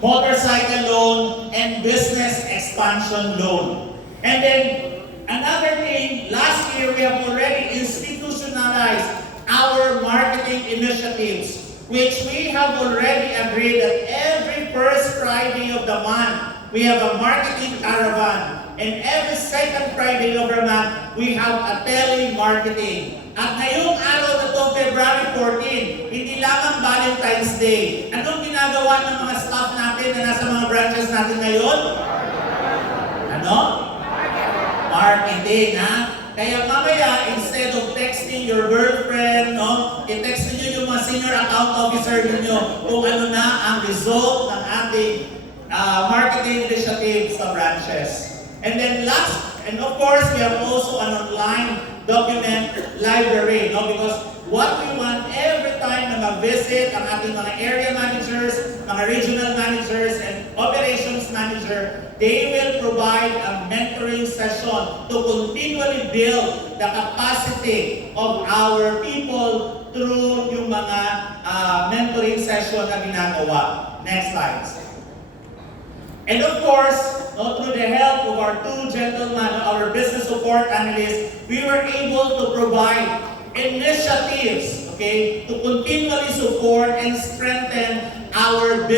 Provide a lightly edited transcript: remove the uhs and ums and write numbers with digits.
motorcycle loan, and business expansion loan. And then, another thing, last year we have already institutionalized our marketing initiatives, which we have already agreed that every first Friday of the month, we have a marketing caravan. And every second Friday of the month, we have a telemarketing. At ngayong araw na to, February 14, hindi lamang Valentine's Day. Anong ginagawa ng mga staff natin na nasa mga branches natin ngayon? Ano? Marketing, ha? Kaya mamaya, instead of texting your girlfriend, no, i-text niyo yung mga senior account officer niyo kung ano na ang result ng ating marketing initiative sa branches. And then last, and of course, we have also an online document library, no? Because what we want every time na mag-visit ang ating mga area managers, mga regional managers, and operations manager, they will provide a mentoring session to continually build the capacity of our people through yung mga mentoring session na ginagawa. Next slide. And of course, through the help of our two gentlemen, our business support analysts, we were able to provide initiatives, okay, to continually support and strengthen our business.